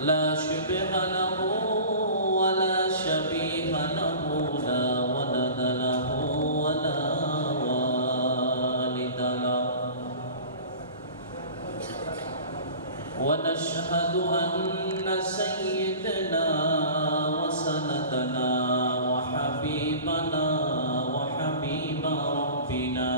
لا شبه له ولا شبيه له لا ولد له ولا والد له ونشهد أن سيدنا وسندنا وحبيبنا وحبيب ربنا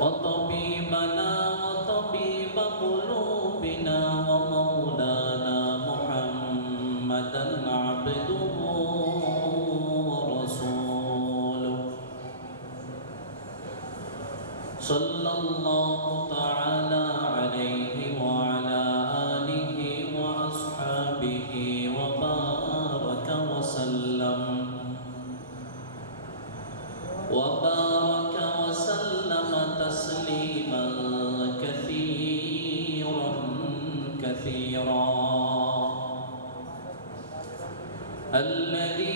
وطبيبنا وطبيب قلوبنا ومولانا محمدا عبده ورسوله صلى الله تعالى عليه وعلى آله وأصحابه وبارك وسلم تسليما كثيرا كثيرا الذي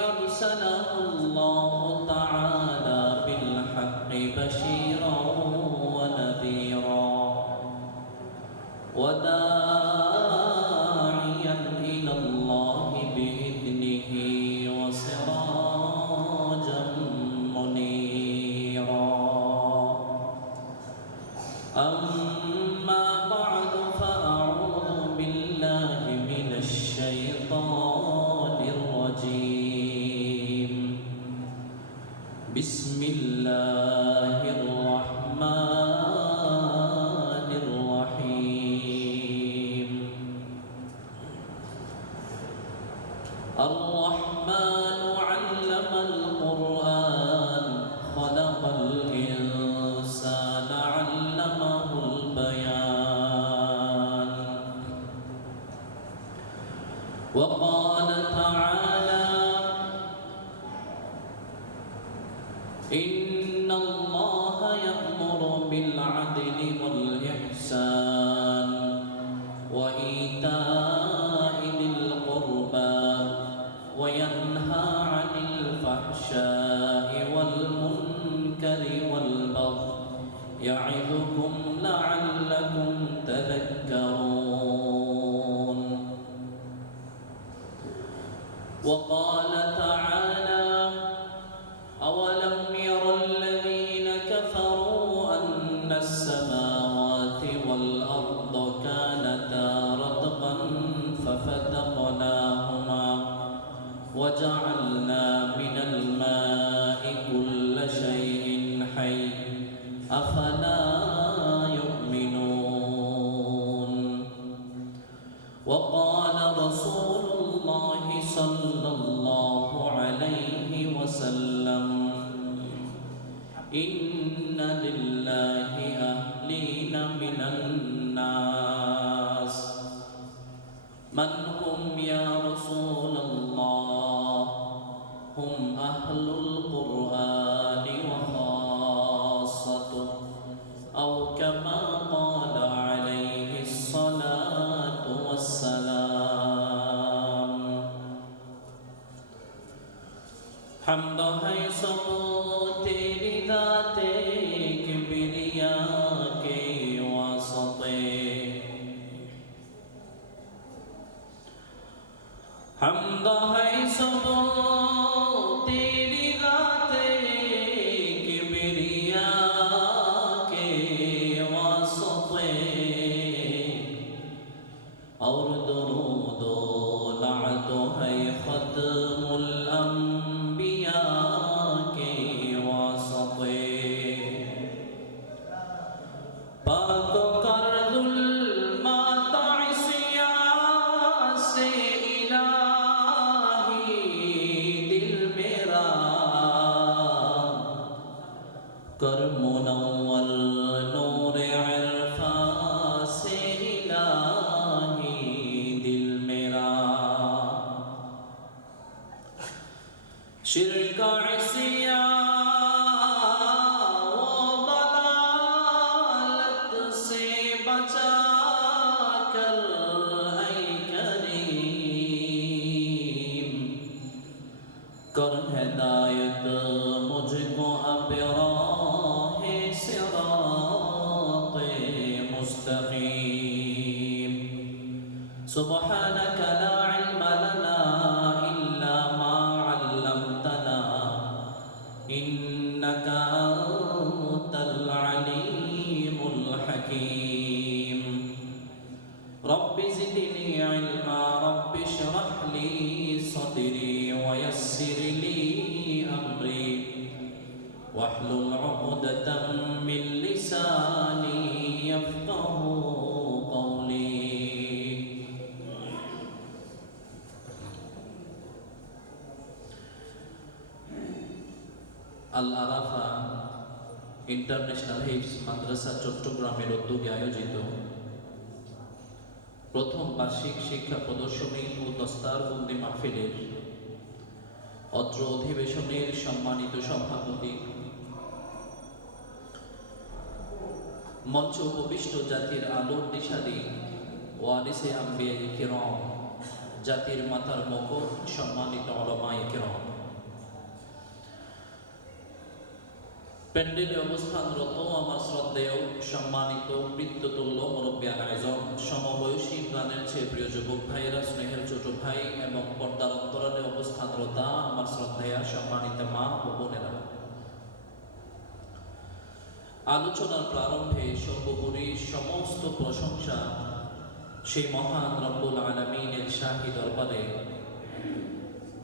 أرسله الله تعالى بالحق بشيرا ونذيرا وداعيا إلى الله بإذنه وسراجا منيرا أما بعد فأعوذ بالله من الشيطان الرجيم بسم الله الرحمن الرحيم الرحمن علم القرآن خلق الإنسان علمه البيان وقال تعالى إن الله يأمر بالعدل والإحسان وإيتاء ذي القربى وينهى عن الفحشاء والمنكر والبغي يعظكم لعلكم تذكرون وقال تعالى أولم ير الذين كفروا أن السماوات والأرض كانتا رتقا ففتقناهما وجعلنا من الماء كل شيء حي أفلا يؤمنون وقال رسول الله صلى الله عليه وسلم إن لله أهلين من الناس من هم يا رسول الله هم أهل القرآن وخاصته أو كما قال عليه الصلاة والسلام حمد ہے سب تیری ذات کبریا کے واسطے حمد ہے سب تیری ذات کبریا کے واسطے اور درود و نعت ہے ختم الانبیاء کے واسطے پاک کر ظلمات عصیان سے الہی دل میرا کر منور نور عرفان سے الہی دل میرا شرک عصیان و ضلالت سے بچا کر اے کریم کر ہدایت مجھ کو اب راہ صراط سبحانك لا علم لنا إلا ما علمتنا إنك أنت العليم الحكيم رب زدني علما رب اشرح لي صدري ويسر لي أمري واحلل عقدة من لساني يفقه قولي আল Arafah international হিফজ মাদ্রাসা চট্টগ্রামের উদ্যোগে আয়োজিত প্রথম বার্ষিক শিক্ষা প্রদর্শনী ও দস্তারবন্দি মাহফিলের অত্র অধিবেশনের সম্মানিত সভাপতি, মঞ্চ উপবিষ্ট জাতির আলোর দিশারি ওয়ারিসে আম্বিয়া কিরাম, জাতির মাতার মুকুট সম্মানিত উলামায়ে কিরাম, প্যান্ডেলে অবস্থানরত আমার শ্রদ্ধেয় সম্মানিত বৃত্ততুল্য মুরব্বিয়ান আয়োজন, সমবয়সী প্রাণের চেয়ে প্রিয় যুবক ভাইয়েরা, স্নেহের ছোট ভাই এবং পর্দার অন্তরালে অবস্থানরতা আমার শ্রদ্ধেয়া সম্মানিত মা ও বোনেরা, আলোচনার প্রারম্ভে সর্বোপরি সমস্ত প্রশংসা সেই মহান রব্বুল আলামিনের শাহী দরবারে,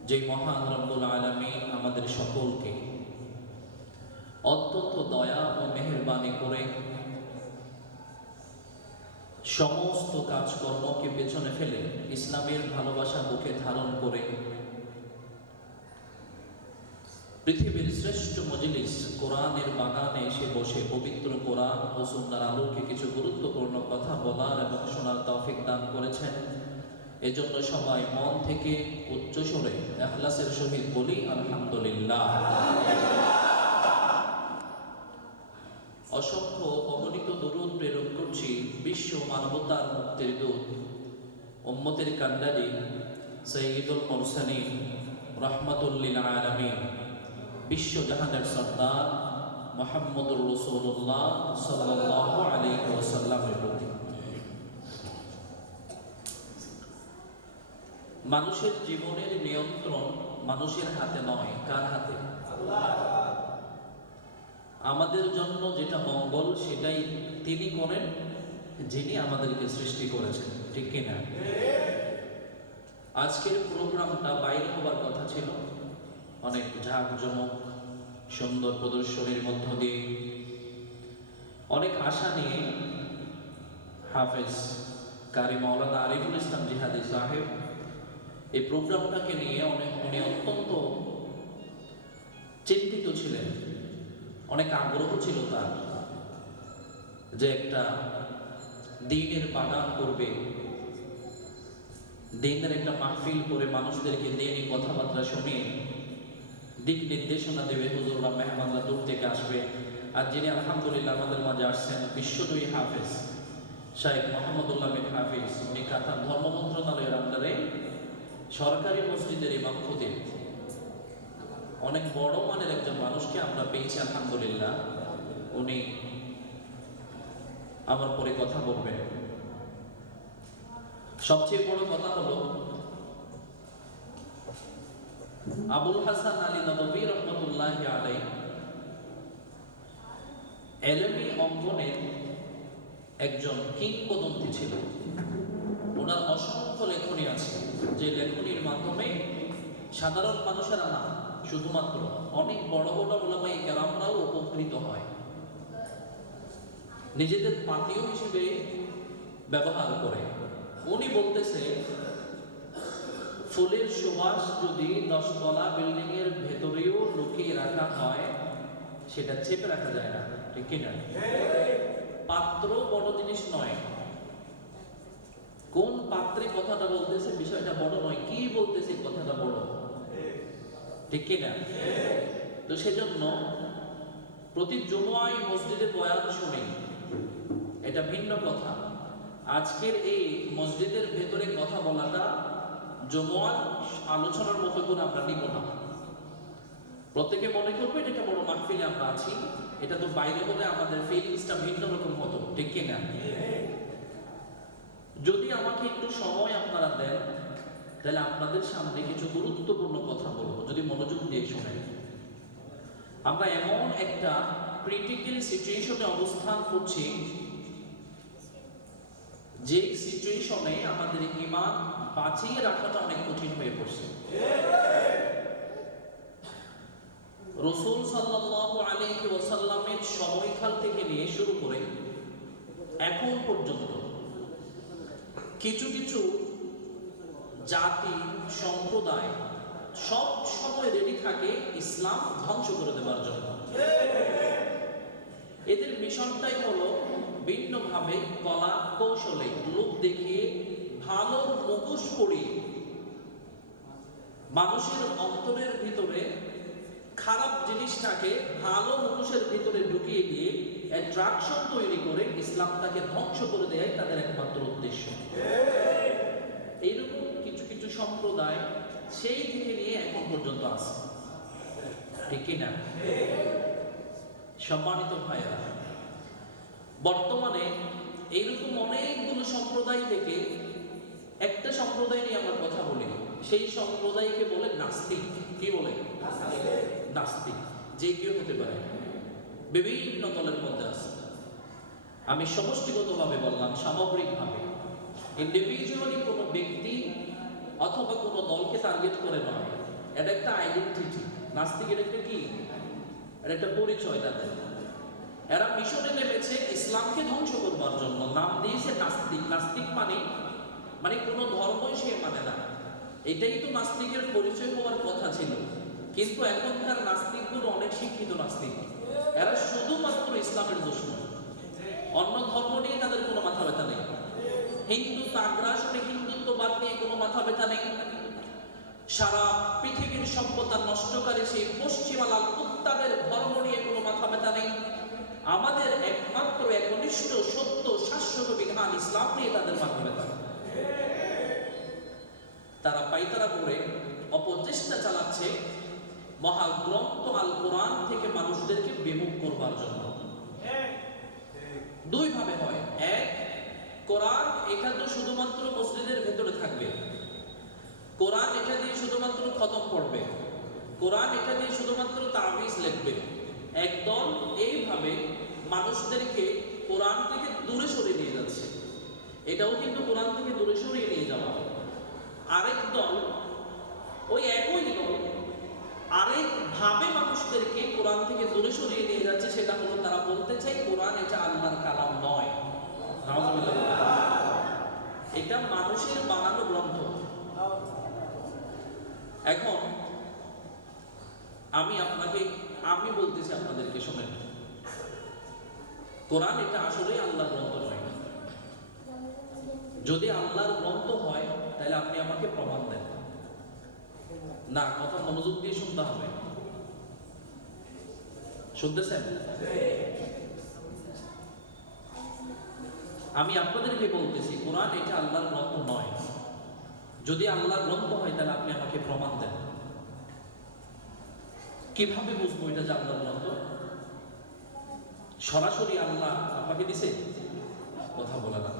যেই মহান রব্বুল আলামিন আমাদের সকলকে অত্যন্ত দয়া ও মেহেরবানি করে সমস্ত কাজকর্মকে পেছনে ফেলে ইসলামের ভালোবাসা বুকে ধারণ করে পৃথিবীর শ্রেষ্ঠ মজলিস কোরআনের বাগানে এসে বসে পবিত্র কোরআন ও সুন্নাহর আলোকে কিছু গুরুত্বপূর্ণ কথা বলার এবং শোনার তৌফিক দান করেছেন। এজন্য সবাই মন থেকে উচ্চস্বরে ইখলাসের সহিত বলি আলহামদুলিল্লাহ। অসংখ্য অগণিত দরুদ প্রেরণ করছি বিশ্ব মানবতার মুক্তির দূত, উম্মতের কান্ডারি, সাইয়্যিদুল মুরসালিন, রাহমাতুল লিল আলামিন, বিশ্ব জাহানের সরদার মুহাম্মদুর রাসূলুল্লাহ সাল্লাল্লাহু আলাইহি ওয়াসাল্লামের প্রতি। মানুষের জীবনের নিয়ন্ত্রণ মানুষের হাতে নয়, কার হাতে? আমাদের জন্য যেটা মঙ্গল সেটাই তিনি করেন যিনি আমাদেরকে সৃষ্টি করেছেন, ঠিক কিনা? আজকের প্রোগ্রামটা বাইরে হবার কথা ছিল, অনেক ঝাঁকজমক সুন্দর প্রদর্শনীর মধ্য দিয়ে অনেক আশা নিয়ে হাফেজ কারি মাওলানা আরিফুল ইসলাম জিহাদি সাহেব এই প্রোগ্রামটাকে নিয়ে উনি অত্যন্ত চিন্তিত ছিলেন, অনেক আগ্রহ ছিল তার যে একটা দ্বীনের বাগান করবে, দ্বীনের একটা মাহফিল করে মানুষদেরকে দ্বীনি কথাবার্তা শুনিয়ে দিক নির্দেশনা দেবে। হুজুররা মেহমানরা দূর থেকে আসবে, আর যিনি আলহামদুলিল্লাহ আমাদের মাঝে আসছেন বিশ্বজয়ী হাফেজ শাইখ মোহাম্মদুল্লাহ বিন হাফিজ, উনি কাতার ধর্ম মন্ত্রণালয়ের আন্ডারে সরকারি মসজিদের ইমাম খতিব, অনেক বড় মানের একজন মানুষকে আমরা পেয়েছি আলহামদুলিল্লাহ। উনি আমার পরে কথা বলবেন। সবচেয়ে বড় কথা হলো আবুল হাসান আলী নদভী রহমতুল্লাহি আলাইহি এলমি অঙ্গনের একজন কিংবদন্তি ছিল। ওনার অসংখ্য লেখনী আছে, যে লেখনীর মাধ্যমে সাধারণ মানুষেরা না, শুধুমাত্র অনেক বড় বড় উলামায়ে কেরামরাও উপকৃত হয়, নিজেদের পাথেয় হিসেবে ব্যবহার করে। উনি বলতেছে ফুলের সুবাস যদি 10 তলা বিল্ডিং এর ভেতরেও লুকিয়ে রাখা হয় সেটা চেপে রাখা যায় না, ঠিক কিনা? পাত্র বড় জিনিস নয়, কোন পাত্রে কথাটা বলতেছে বিষয়টা বড় নয়, কি বলতেছে কথাটা বড়, ঠিক কিনা? তো সেজন্য প্রতি জুমআয় মসজিদে বয়ান শুনি, এটা ভিন্ন কথা। আজকের এই মসজিদের ভেতরে কথা বলাটা জুমআর আলোচনার মতো করে আমরা নিব না। প্রত্যেকে মনে করবে এটা বড় মাহফিলে আমরা আছি, এটা তো বাইরে হলে আমাদের ফিলিংসটা ভিন্ন রকম হতো, ঠিক কিনা? যদি আমাকে একটু সময় আপনারা দেন, তাহলে আপনাদের সামনে কিছু গুরুত্বপূর্ণ কথা বলবো, যদি মনোযোগ দিয়ে শোনেন। আমরা এমন একটা ক্রিটিক্যাল সিচুয়েশনে অবস্থান করছি, যে সিচুয়েশনে আমাদের ঈমান বাঁচিয়ে রাখাটা অনেক কঠিন হয়ে পড়ছে। রাসূল সাল্লাল্লাহু আলাইহি ওয়াসাল্লামের সময়কাল থেকে নিয়ে শুরু করে এখন পর্যন্ত কিছু কিছু জাতি সম্প্রদায় সব সময় রেডি থাকে ইসলাম ধ্বংস করে দেওয়ার জন্য। এদের মিশনটাই হলো ভিন্নভাবে কলা কৌশলে লোক দেখিয়ে ভালো মুখোশ পরিয়ে মানুষের অন্তরের ভিতরে খারাপ জিনিসটাকে ভালো মুখোশের ভিতরে ঢুকিয়ে দিয়ে অ্যাট্রাকশন তৈরি করে ইসলামটাকে ধ্বংস করে দেয় তাদের একমাত্র উদ্দেশ্য। এইরকম কিছু কিছু সম্প্রদায় সেই থেকে নিয়ে এখন পর্যন্ত আছে, ঠিক কিনা? সম্মানিত ভাইরা, বর্তমানে এইরকম অনেকগুলো সম্প্রদায় থেকে একটা সম্প্রদায় নিয়ে আমরা কথা বলি, সেই সম্প্রদায়কে বলে নাস্তিক। কি বলে? নাস্তিক। যে কেউ হতে পারে, বিভিন্ন দলের মধ্যে আছে। আমি সমষ্টিগতভাবে বললাম, সামগ্রিকভাবে, ইন্ডিভিজুয়ালি কোনো ব্যক্তি অথবা কোনো দলকে টার্গেট করে নয়। এটা একটা আইডেন্টিটি। নাস্তিকের একটা কি? এটা একটা পরিচয় তাদের। এরা মিশনে নেমেছে ইসলামকে ধ্বংস করবার জন্য, নাম দিয়েছে নাস্তিক। নাস্তিক মানে কোনো ধর্মই সে মানে না। এটাই তো নাস্তিকের পরিচয় হওয়ার কথা ছিল। কিন্তু এখনকার নাস্তিকগুলো অনেক শিক্ষিত নাস্তিক। এরা শুধুমাত্র ইসলামের দুশমন, অন্য ধর্ম নিয়ে তাদের কোনো মাথা ব্যথা নেই। হিন্দু আগ্রাসনে হিন্দুত্ববাদ নিয়ে কোনো মাথা ব্যথা নেই। সারা পৃথিবীর সভ্যতা নষ্টকারী সেই পশ্চিমা লাল কুত্তাদের ধর্ম নিয়ে কোনো মাথা ব্যথা নেই। আমাদের একমাত্র একনিষ্ঠ সত্য শাশ্বত বিধান ইসলাম নিয়ে তাদের মাথা ব্যথা। তারা পাইতারা করে অপচেষ্টা চালাচ্ছে মহাগ্রন্থ আল কোরআন থেকে মানুষদেরকে বিমুখ করবার জন্য। দুই ভাবে হয়। এক, কোরআন এটা তো শুধুমাত্র মসজিদের ভেতরে থাকবে, কোরআন এটা দিয়ে শুধুমাত্র খতম পড়বে, কোরআন এটা দিয়ে শুধুমাত্র তাবিজ লিখবে। একদল এইভাবে মানুষদেরকে কোরআন থেকে দূরে সরিয়ে নিয়ে যাচ্ছে। এটাও কিন্তু কোরআন থেকে দূরে সরিয়ে নিয়ে যাওয়া। আরেক দল, ওই একই দল আরেক ভাবে মানুষদেরকে কোরআন থেকে দূরে সরিয়ে নিয়ে যাচ্ছে। সেটা হলো তারা বলতে চায় কোরআন এটা আল্লাহর কালাম নয়, এটা মানুষের বানানো গ্রন্থ। এখন আমি বলতেছি আপনাদেরকে, শোনেন, কোরআন এটা আসলে আল্লাহর গ্রন্থ নয়। যদি আল্লাহর গ্রন্থ হয় তাহলে আপনি আমাকে প্রমাণ দেন। না, কথা মনোযোগ দিয়ে শুনতে হবে। শুনতেছেন? আমি আপনাদেরকে বলতেছি কোরআন এটা আল্লাহর গ্রন্থ নয়। যদি আল্লাহর গ্রন্থ হয় তাহলে আপনি আমাকে প্রমাণ দেন। কিভাবে বুঝবো এটা যে আল্লাহর গ্রন্থ? সরাসরি আল্লাহ আপনাকে দিছে? কথা বলে না।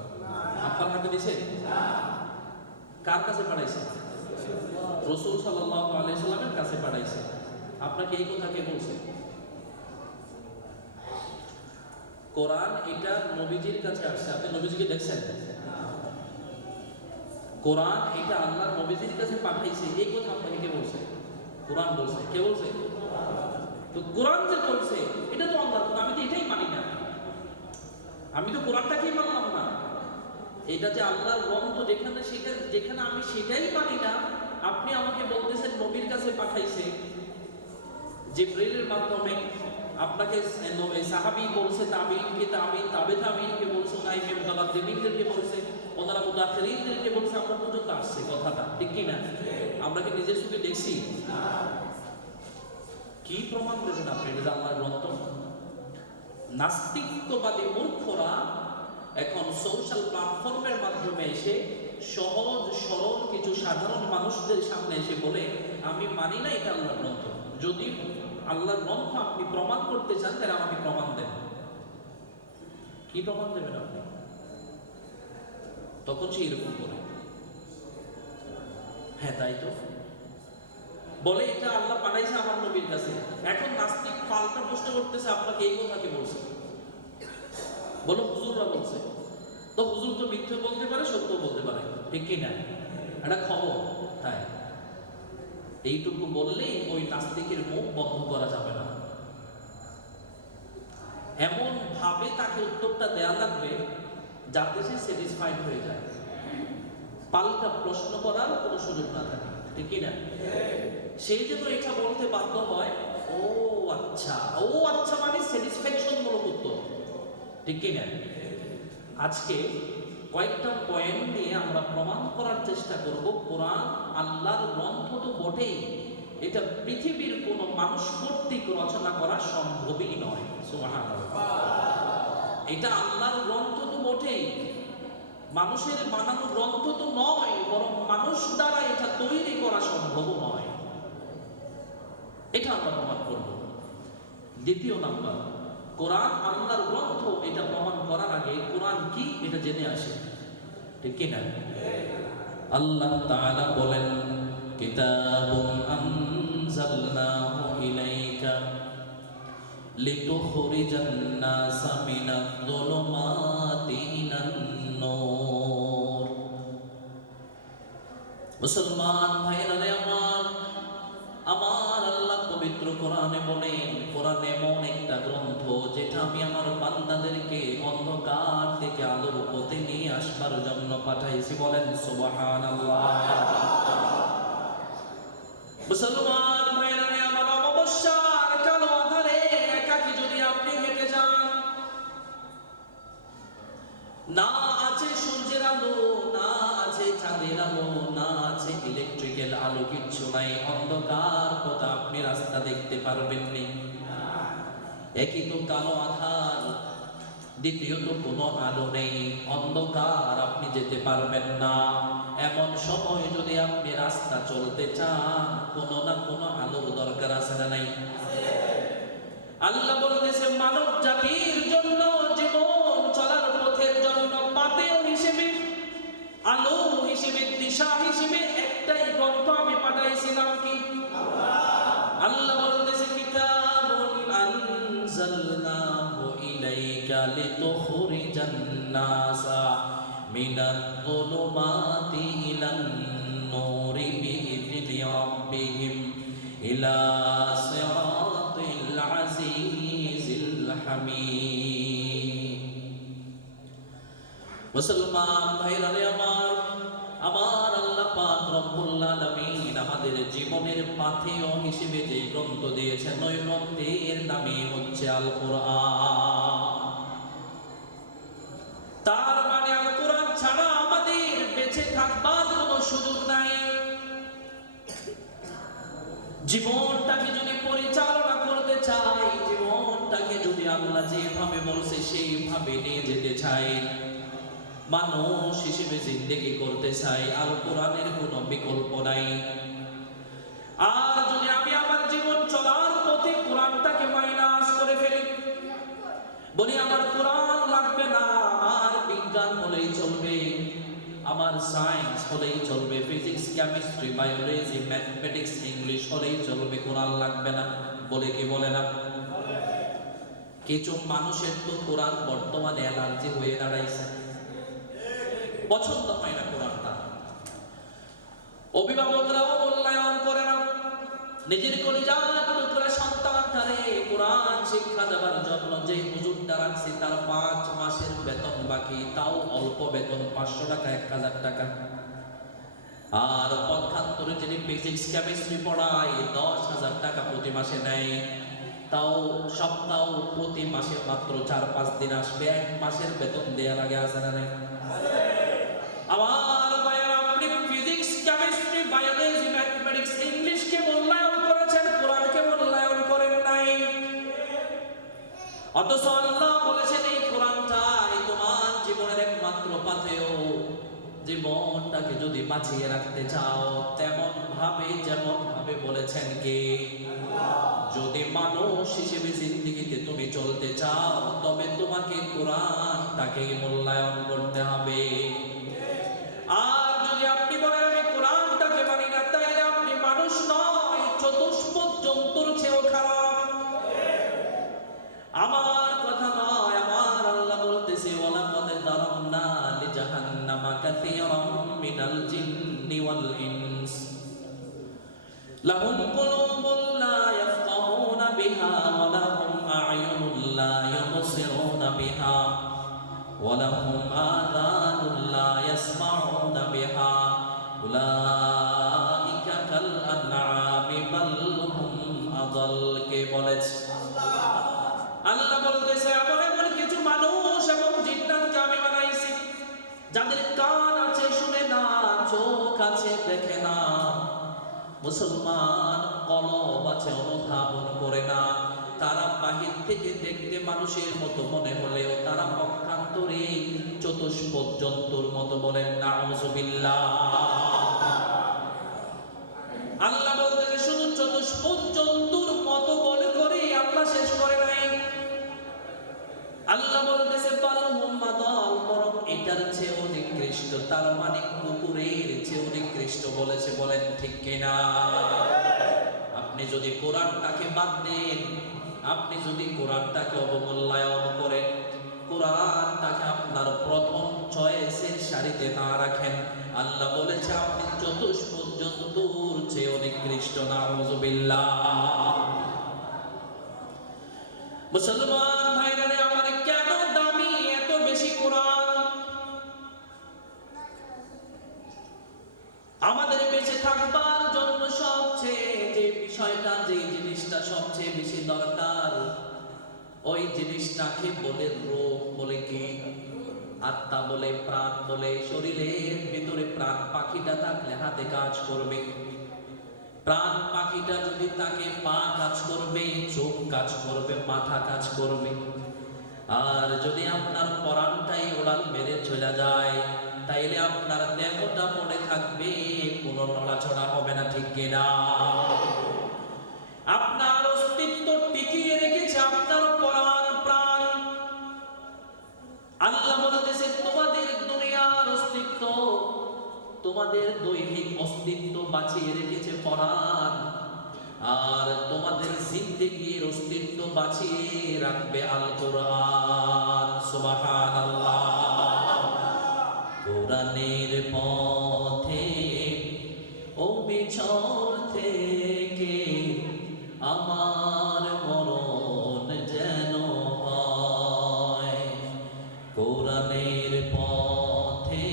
আপনার হাতে দিছে? কার কাছে পাঠাইছে? রাসূল সাল্লাল্লাহু আলাইহি সাল্লামের কাছে পাঠাইছে। আপনাকে এই কথা কে বলছে? কোরআন এটা নবীজির কাছে আসছে। আপনি নবীজিকে দেখছেন? কোরআন এটা আল্লাহর নবীজির কাছে পাঠাইছে, এই কথা আপনাকে কে বলছে? কোরআন বলছে। কে বলছে? তো কোরআন যে বলছে এটা তো আল্লাহর কথা, আমি তো এটাই মানি না। আমি তো কোরআনটাকেই মানলাম না। এটা যে আল্লাহর গ্রন্থ, যেখানে আমি সেটাই মানি না, আপনি আমাকে বলতেছেন নবীর কাছে পাঠাইছে, জিবরাইলের মাধ্যমে। আপনাকে সাহাবী বলছে, তাবিঈনকে তাবিঈন, তাবে তাবিঈনকে বলছে, নাইবে মুতাকাদ্দিমিনদেরকে বলছে, ওনারা মুতাআখিরিনদেরকে বলছে। আমরা পর্যন্ত আসছে কথাটা, ঠিক কি না? আমরা কি নিজের চোখে দেখছি? কি প্রমাণ দেবেন আপনি এটা আল্লাহর গ্রন্থ? নাস্তিকবাদী মূর্খরা এখন সোশ্যাল প্ল্যাটফর্মের মাধ্যমে এসে সহজ সরল কিছু সাধারণ মানুষদের সামনে এসে বলে আমি মানি না এটা আল্লাহর গ্রন্থ। যদি আল্লাহর গ্রন্থ আপনি প্রমাণ করতে চান তাহলে আমাকে প্রমাণ দেন। কি প্রমাণ দেবেন আপনি? তখন সে এরকম করে, হ্যাঁ তাই তো, বলে এটা আল্লাহ পাঠাইছে আমার নবীর কাছে। এখন নাস্তিক পাল্টা প্রশ্ন করতেছে, আপনাকে এই কথা কে বলছে? বলো হুজুররা বলছে। তো হুজুর তো মিথ্যে বলতে পারে, সত্য বলতে পারে, ঠিক কি না? একটা খবর, তাই এইটুকু বললেই ওই নাস্তিকের মুখ বন্ধ করা যাবে না। এমন ভাবে তাকে উত্তরটা দেয়া লাগবে যাতে সে স্যাটিসফাইড হয়ে যায়, পাল্টা প্রশ্ন করার কোনো সুযোগ না থাকে, ঠিক কি না? সেই জন্য এটা বলতে বাধ্য হয়, ও আচ্ছা, ও আচ্ছা মানে স্যাটিসফ্যাকশন মূলক উত্তর, ঠিক কি না? আজকে কয়েকটা পয়েন্ট নিয়ে আমরা প্রমাণ করার চেষ্টা করব কোরআন আল্লাহর গ্রন্থ তো বটেই, এটা পৃথিবীর কোনো মানুষ কর্তৃক রচনা করা সম্ভবই নয়। সুবহানাল্লাহ। এটা আল্লাহর গ্রন্থ তো বটেই, মানুষের বানানো গ্রন্থ তো নয়, বরং মানুষ দ্বারা এটা তৈরি করা সম্ভব নয়। এটা আমরা প্রমাণ করব। দ্বিতীয় নাম্বার, কোরআন আল্লাহর গ্রন্থ এটা প্রমাণ করার আগে কোরআন কি এটা জেনে আসে, ঠিক কি না? আল্লাহ তাআলা বলেন, কিতাবুন আনজালনাহু ইলাইকা লিতুখরিজান নাসা মিনাজ যুলুমাতি ইলান নূর। মুসলমান ভাইরা আমার আল্লাহ পবিত্র কোরআনে বলেন, কোরআন এমন একটা গ্রন্থ যেটা আমি আমার বান্দাদেরকে অন্ধকার থেকে আলোর পথে নিয়ে আসবার জন্য পাঠাইছি। বলেন সুবহানাল্লাহ। মুসলমান ভাইরা আমার, অমাবস্যার কালো আধারে একাকী যদি আপনি হেঁটে যান, না আছে সূর্যের আলো, না আছে চাঁদের আলো, না আছে ইলেকট্রিক্যাল আলো, কিচ্ছু নাই, অন্ধকার পথে আপনি রাস্তা দেখতে পারবেন না। একই তো কালো আধার, দ্বিতীয়ত কোনো আলো নেই, অন্ধকার, আপনি যেতে পারবেন না। এমন সময় যদি আপনি রাস্তা চলতে চান, কোনো না কোনো আলোর দরকার আছে না নাই? আল্লাহ বলতেছে মানব জাতির জন্য, জীবন চলার পথের জন্য পাথেয় হিসেবে, আলো হিসেবে, দিশা হিসেবে একটাই গ্রন্থ আমি পাঠাইছিলাম, কি? আল্লাহ বলতেছে কিতাবুন আনজালনাহু ইলাইকা লিতুখরিজান নাসা মিনাজ যুলুমাতি ইলান নূরি বিইذনি রাব্বিহিম ইলা সিরাতিল আজিজিল হামিদ। মুসলমান ভাইরা আমার আল্লাহ পাক রব্বুল আলামিন আমাদের জীবনের পাথেয় হিসেবে যে গ্রন্থ দিয়েছেন, ওই গ্রন্থের নামই হচ্ছে আল কোরআন। তার মানে আল কোরআন ছাড়া আমাদের বেঁচে থাকবার কোনো সুযোগ নাই। জীবনটাকে যদি পরিচালনা করতে চাই, জীবনটাকে যদি আল্লাহ যেভাবে বলছে সেইভাবে নিয়ে যেতে চাই, মানুষ হিসেবে জিন্দেগি করতে চাই, আল কোরআনের কোনো বিকল্প নাই। আর যদি আমি আমার জীবন চলার পথে কোরআনটাকে মাইনাস করে ফেলি, বলি আমার কোরআন লাগবে না, আমার বিজ্ঞান হলেই চলবে, আমার সায়েন্স হলেই চলবে, physics, chemistry, biology, mathematics, English হলেই চলবে, কোরআন লাগবে না, বলে কি বলে না? কিছু মানুষের তো কোরআন বর্তমানে অ্যালার্জি হয়ে দাঁড়াইছে, পছন্দ হয় না কোরআনটা। অভিভাবকরাও মূল্যায়ন করে না, নিজের কলিজার টুকরা সন্তানটারে কোরআন শিক্ষা দেওয়ার জন্য যে হুজুরটা রাখছে তার 5 মাসের বেতন বাকি, তাও অল্প বেতন, 500 টাকা, 1000 টাকা। আর পক্ষান্তরে যিনি ফিজিক্স, কেমিস্ট্রি পড়ায় 10,000 টাকা প্রতি মাসে নেয়, তাও সপ্তাহ প্রতি মাসে মাত্র 4-5 দিন আসবে, 1 মাসের বেতন দেওয়ার আগে আসে না নেই? আমার ভাইয়েরা, আপনি ফিজিক্স, কেমিস্ট্রি, বায়োলজি, ম্যাথমেটিক্স, ইংলিশকে মূল্যায়ন করেছেন, কোরআনকে মূল্যায়ন করেন নাই। অথচ আল্লাহ বলেছেন এই কোরআনটাই তোমার জীবনের একমাত্র পাথেয়। জীবনটাকে যদি বাঁচিয়ে রাখতে চাও, তেমন ভাবে যেমন ভাবে বলেছেন কে? যদি মানুষ হিসেবে জিন্দেগিতে তুমি চলতে চাও, তবে তোমাকে কোরআনটাকে মূল্যায়ন করতে হবে। আর যদি আপনি বলেন আমি কোরআনটাকে মানি না, তাইলে আপনি মানুষ নয়, চতুষ্পদ জন্তুর চেয়েও খারাপ। আমার কথা নয়, আমার আল্লাহ বলতেছে ওয়ালাকাদ যারামনা লিজাহান্নামা কাসীরাম মিনাল জিন্নি ওয়াল ইনস লাহুম কুলুবুন লা ইয়াফকাহুনা বিহা ওয়া লাহুম আ'য়ুনুন লা ইউবসিরুনা বিহা ওয়া লাহুম আযানুন লা ইয়াসমাউনা বিহা উলাইকা কাল আনআমি বাল হুম আযাল। কে বলেছে? আল্লাহ বলতেছে এমন এমন কিছু মানুষ এবং জিন্নাতকে আমি বানাইছি যাদের কান আছে শুনে না, চোখ আছে দেখে না, মুসলমান কলব আছে অনুধাবন করে না। তারা বাহির থেকে দেখতে মানুষের মতো মনে হলেও তারা পক্ষান্তরে চতুষ্পদ জন্তুর মতো। বলেন নাউযুবিল্লাহ। আল্লাহ বলতেছে শুধু চতুষ্পদ জন্তুর মতো বলে করে আল্লাহ শেষ করে নাই। আল্লাহ বলতেছে বালহুম আদাল, বরং এটার চেয়েও নিকৃষ্ট, তার মানে কুকুরের চেয়েও নিকৃষ্ট বলেছে। বলেন ঠিক কিনা? আপনি যদি কোরআনটাকে বাদ দেন, আপনি যদি কোরআনটাকে অবমূল্যায়ন করেন, কোরআনটাকে আপনার প্রথম চয়েসের সারিতে না রাখেন, আল্লাহ বলেছে আপনি চতুষ্পদ জন্তুর চেয়েও নিকৃষ্ট। নাউযুবিল্লাহ। মুসলমান ভাইরা আমার, কেন দামি এত বেশি কোরআন? আমাদের বেঁচে থাকবার জন্য সবচেয়ে যে বিষয়টা, যে জিনিসটা সবচেয়ে বেশি দরকার, ওই জিনিসটাকে বলে রূহ। বলে কি? আত্মা বলে, প্রাণ বলে। শরীরের ভিতরে প্রাণ পাখিটা থাকলে হাতে কাজ করবে, প্রাণ পাখিটা যদি তাকে পা কাজ করবে, চোখ কাজ করবে, মাথা কাজ করবে। আর যদি আপনার পরাণটাই উড়াল মেরে চলে যায়, তাইলে আপনার দেহটা পড়ে থাকবে, কোনো নড়াচড়া হবে না। ঠিক কিনা? আপনার অস্তিত্ব টিকিয়ে রেখেছে আপনার পরাণ, প্রাণ। আল্লাহ বলতেছে তোমাদের দুনিয়ার অস্তিত্ব, তোমাদের দৈহিক অস্তিত্ব বাঁচিয়ে রেখেছে পরাণ, আর তোমাদের জিন্দেগির অস্তিত্ব বাঁচিয়ে রাখবে আল কোরআন। সুবহানাল্লাহ। কোরআনের পথে অবিচল থেকে আমার মরণ যেন হয়। কোরআনের পথে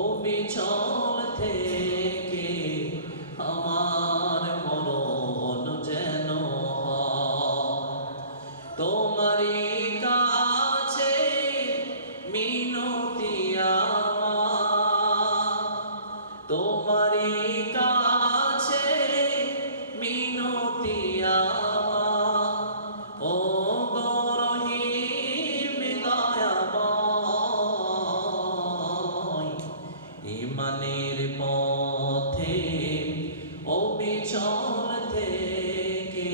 অবিচল থেকে আমার মরণ যেন হয়। তোমারই কাছে মিনতি আমার, তোমারই কাছে মিনতি আমার, ও গো রহিম দয়াময়। ইমানের পথে অবিচল থেকে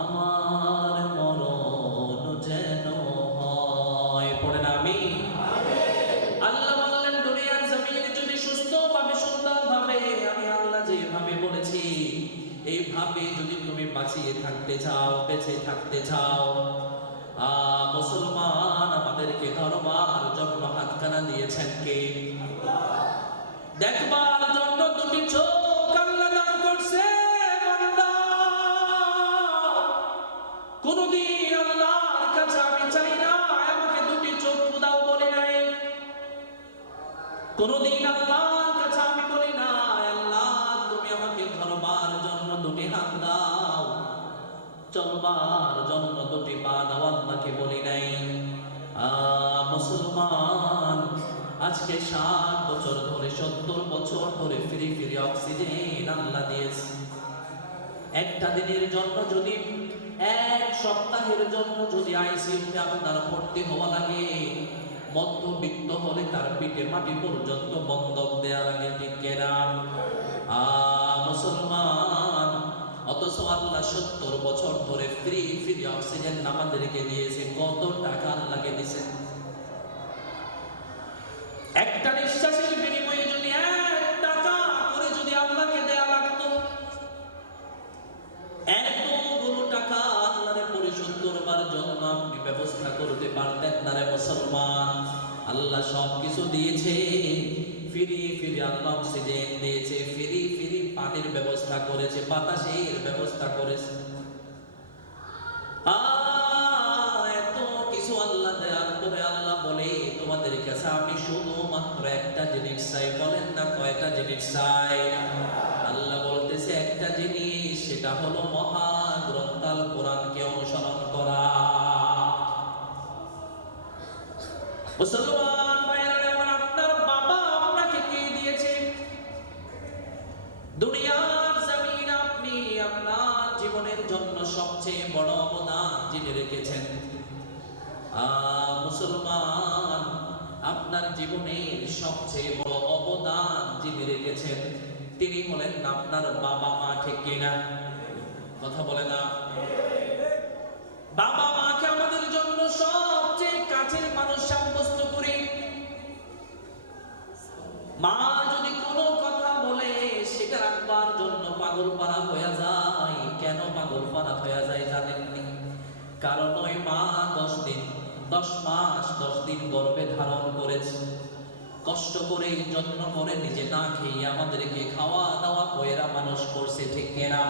আমার মরণ যেন হয়। পড়েন আমিন। আল্লাহ বললেন দুনিয়ার জমিনে যদি সুস্থভাবে সুন্দরভাবে আমি আল্লাহ যেভাবে বলেছি এইভাবে যদি তুমি বাঁচিয়ে থাকতে চাও, বেঁচে থাকতে চাও, মুসলমান আমাদেরকে ধরবার জন্য হাতখানা দিয়েছেন কে? দেখবার জন্য দুটি চোখ আল্লাহ দান করছে। বান্দা, কোনদিন আল্লাহর কাছে আমি চাই না আমাকে দুটি চোখ দাও বলে নাই। কোনদিন আল্লাহর কাছে আমি বলি না আল্লাহ তুমি আমাকে ধরবার জন্য দুটি হাত দাও, চলবার জন্য দুটি পা দাও। আল্লাহকে বলি নাই। মুসলমান, আজকে 60 বছর ধরে, 70 বছর ধরে ফিরে ফিরে অক্সিজেন আল্লাহ দিয়েছে। একটা দিনের জন্য যদি, এক সপ্তাহের জন্য যদি আইসিইউতে আপনার ভর্তি হওয়া লাগে, মধ্যবিত্ত হলে তার পিঠে মাটি পর্যন্ত বন্ধক দেয়া লাগে। ঠিক কিনা? মুসলমান, অথচ আল্লাহ 70 বছর ধরে ফ্রি ফ্রি অক্সিজেন আমাদেরকে দিয়েছে। কত টাকা আল্লাহকে দিয়েছে? একটা নিঃশ্বাস সব কিছু দিয়েছে, ফিরি ফিরি আল্লাহ অক্সিজেন দিয়েছে, ফিরি ফিরি পানির ব্যবস্থা করেছে, বাতাসের ব্যবস্থা করেছে। এত কিছু আল্লাহ দেওয়ার পরে আল্লাহ বলে তোমাদের কাছে আমি শুধুমাত্র একটা জিনিস চাই। বলেন না কয়টা জিনিস চাই? আল্লাহ বলতেছে একটা জিনিস, সেটা হলো মহাগ্রন্থ আল কোরআনকে অনুসরণ করা। মুসলমান ভাইরা আমার, আপনার বাবা আপনাকে কে দিয়েছে? দুনিয়ার জমিন আপনি আপনার জীবনের জন্য সবচেয়ে বড় অবদান যিনি রেখেছেন। মুসলমান, আপনার জীবনের সবচেয়ে বড় অবদান যিনি রেখেছেন তিনি হলেন আপনার বাবা মা, ঠিক কিনা? কথা বলে না? বাবা মাকে আমাদের জন্য সবচেয়ে কাছের মানুষ সাব্যস্ত করি। মা যদি কোনো কথা বলে সেটা রাখবার জন্য পাগল পারা হয়ে যায়। কেন পাগল পারা হয়ে যায় জানেননি? কারণ ওই মা 10 মাস 10 দিন গর্ভে ধারণ করেছে, কষ্ট করে যত্ন করে নিজে না খেয়ে আমাদেরকে খাওয়া দাওয়া কইরা মানুষ করছে, ঠিক কিনা?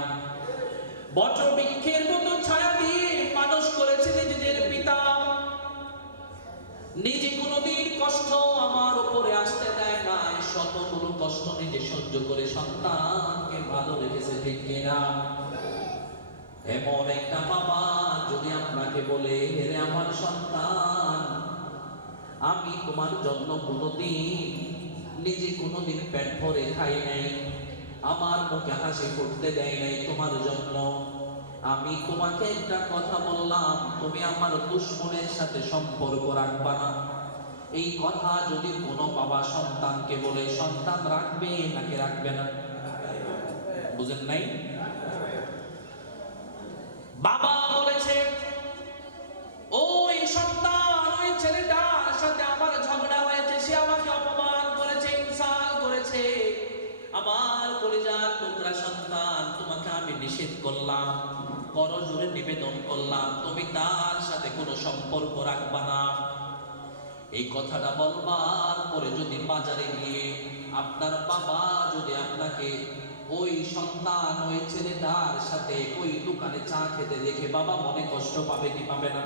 বট বৃক্ষের মতো ছায়া দিয়ে মানুষ করেছে নিজেদের পিতা। নিজে কোনোদিন কষ্ট আমার উপরে আসতে দেয় না, শতগুলো কষ্ট নিজে সহ্য করে সন্তানকে ভালো রেখেছে, ঠিক কিনা? এমন একটা বাবা যদি আপনাকে বলে, হে আমার সন্তান, আমি তোমার জন্য কোনোদিন নিজে কোনোদিন পেট ভরে খাই নাই, আমার মুখে হাসি ফুটতে দেয় নাই তোমার জন্য, আমি তোমাকে একটা কথা বললাম, তুমি আমার দুশমনের সাথে সম্পর্ক রাখবা না। এই কথা যদি কোনো বাবা সন্তানকে বলে, সন্তান রাখবে নাকি রাখবে না? বুঝেন নাই? বাবা বলেছে, ওই সন্তান, ওই ছেলেটার সাথে আমার ঝগড়া হয়েছে, সে আমাকে অপমান করেছে, ইনসাল্ট করেছে, আমার কলিজার টুকরা সন্তান, তোমাকে আমি নিষেধ করলাম, করজোরে নিবেদন করলাম, তুমি তার সাথে কোনো সম্পর্ক রাখবা না। এই কথাটা বলবার পরে যদি বাজারে গিয়ে আপনার বাবা যদি আপনাকে ওই সন্তান, ওই ছেলেটার সাথে ওই দোকানে চা খেতে দেখে, বাবা মনে কষ্ট পাবে কি পাবে না?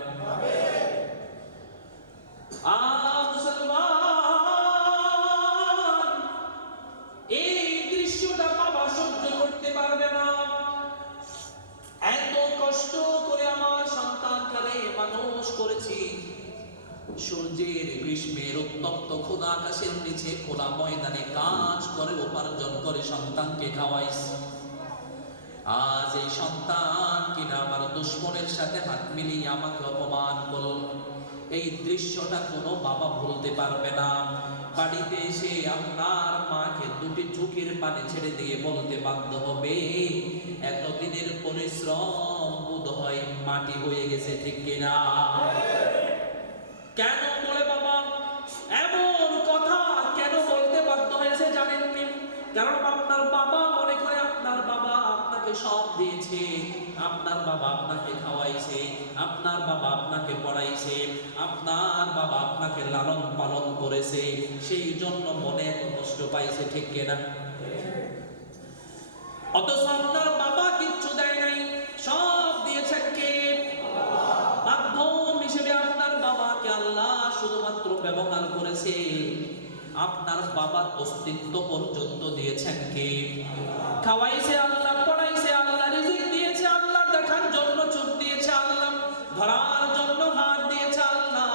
মুসলমান, এই দৃশ্যটা বাবা সহ্য করতে পারবে না। এত কষ্ট করে আমার সন্তানকে মানুষ করেছি, সূর্যের গ্রীষ্মের উত্তপ্ত খোলা আকাশের নিচে খোলা ময়দানে কাজ করে উপার্জন করে সন্তানকে খাওয়াইছি। আজ এই সন্তান কিনা আমার দুশমনের সাথে হাত মিলিয়ে আমাকে অপমান করল, এই দৃশ্যটা কোনো বাবা ভুলতে পারবে না। বাড়িতে এসে আপনার মাকে দুটি চোখের পানি ছেড়ে দিয়ে বলতে বাধ্য হবে, এতদিনের পরিশ্রম বোধ হয় মাটি হয়ে গেছে, ঠিক কিনা? কেন বলে বাবা এমন কথা কেন বলতে বাধ্য হয়েছে জানেন কি? কারণ আপনার বাবা মনে করে আপনার বাবা আপনাকে সব দিয়েছে, আপনার বাবা আপনাকে খাওয়াইছে, আপনার বাবা আপনাকে পড়াইছে, আপনার বাবা আপনাকে লালন পালন করেছে, সেই জন্য মনে এত কষ্ট পাইছে, ঠিক কিনা? অথচ আপনার বাবা কিচ্ছু দেয় নাই, সব দিয়েছেন কে? মাধ্যম হিসেবে আপনার বাবাকে আল্লাহ শুধুমাত্র ব্যবহার করেছে। আপনার বাবার অস্তিত্ব পর্যন্ত দিয়েছেন কে? খাওয়াইছে আল্লাহ, পড়াইছে আল্লাহ, রিজিক দিয়েছে আল্লাহ, দেখার জন্য চোখ দিয়েছে আল্লাহ, ধরার জন্য হাত দিয়েছে আল্লাহ,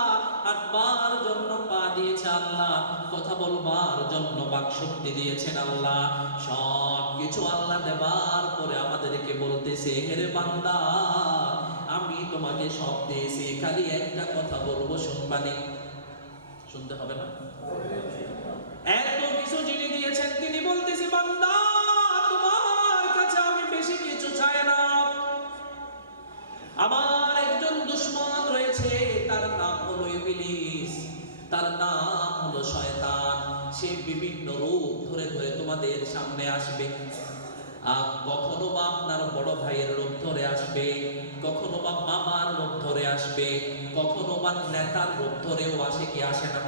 হাঁটবার জন্য পা দিয়েছে আল্লাহ, কথা বলবার জন্য বাকশক্তি দিয়েছেন আল্লাহ। সব কিছু আল্লাহ দেবার পরে আমাদেরকে বলতেছে, হে বান্দা, আমি তোমাকে সব দিয়েছি, খালি একটা কথা বলবো, শুনবানি? শুনতে হবে না? এত কিছু যিনি দিয়েছেন তিনি বলতেছে, বান্দা তোমার কাছে আমি বেশি কিছু চাই না। আমার একজন দুশমন রয়েছে, তার নাম হলো ইবলিস, তার নাম হলো শয়তান। সে বিভিন্ন রূপ ধরে ধরে তোমাদের সামনে আসবে। কখনো বা আপনার বড় ভাইয়ের রূপ ধরে আসবে, কখনো বা মামার রূপ ধরে আসবে, কখনো বা নেতার রূপ ধরেও আসে, কি আসে না?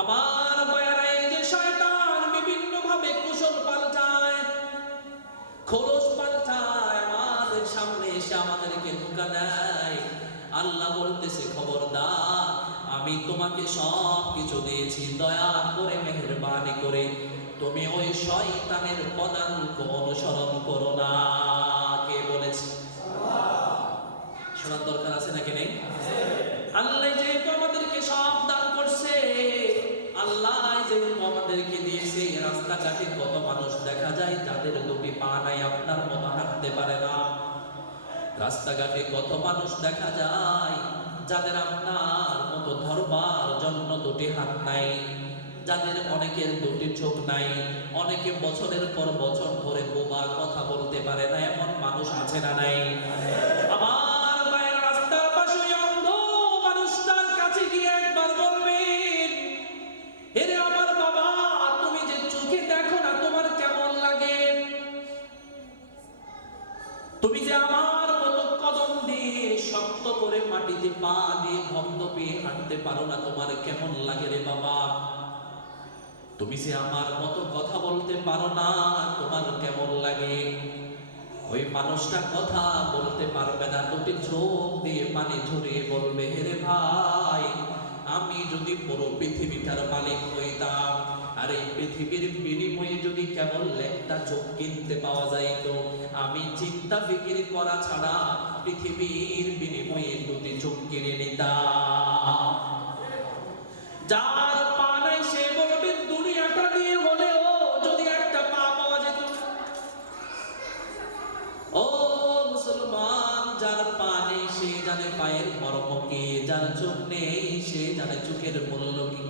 আমার ভাইয়েরা, এই যে শয়তান বিভিন্ন ভাবে কুশল পাল্টায়, খোলস পাল্টায়, আমাদের সামনে এসে আমাদেরকে ধোঁকা দেয়, আল্লাহ বলতেছে খবরদার, আমি তোমাকে সব কিছু দিয়েছি, দয়া করে মেহেরবানি করে তুমি ওই শয়তানের পদাঙ্ক অনুসরণ করো না। কে বলেছে? শোনার দরকার আছে নাকি নেই? আল্লাহ যেহেতু আমাদেরকে সব দান করছে, আল্লাহ যেহেতু আমাদেরকে দিয়েছে, রাস্তাঘাটে কত মানুষ দেখা যায় যাদের দুটি পা নাই, আপনার মতো হাঁটতে পারে না। রাস্তাঘাটে কত মানুষ দেখা যায় যাদের আপনার মতো ধরবার জন্য দুটি হাত নাই, যাদের অনেকের দুটি চোখ নাই, অনেকে বছরের পর বছর ধরে বোবা, কথা বলতে পারে না, এমন মানুষ আছে না নাই? আমার ভাইয়ের, রাস্তার পাশে অন্ধ মানুষটার কাছে গিয়ে একবার বলবেন, এরে আমার বাবা, তুমি যে চোখে দেখো না, তোমার কেমন লাগে? তুমি যে আমার মতো কদম দিয়ে শক্ত করে মাটিতে পা দিয়ে গন্ধ পেয়ে হাঁটতে পারো না, তোমার কেমন লাগে রে বাবা? তুমি যে আমার মতো কথা বলতে পারো না, তোমার কেমন লাগে? ওই মানুষটা কথা বলতে পারবে না, দুটি চোখ দিয়ে পানি ঝরিয়ে বলবে, হেরে ভাই, আমি যদি পুরো পৃথিবীটার মালিক হইতাম, আর এই পৃথিবীর বিনিময়ে যদি কেবল একটা চোখ কিনতে পাওয়া যাইত, আমি চিন্তা ফিকির করা ছাড়া পৃথিবীর বিনিময়ে দুটি চোখ কিনে নিতাম। যার পা নাই সে বলবে, দুনিয়াটা দিয়ে হলেও যদি একটা পা পাওয়া যেত। ও মুসলমান, যার পা নেই সে জানে পায়ের মর্ম কি, যার চোখ নেই সে জানে চোখের মূল্য কি।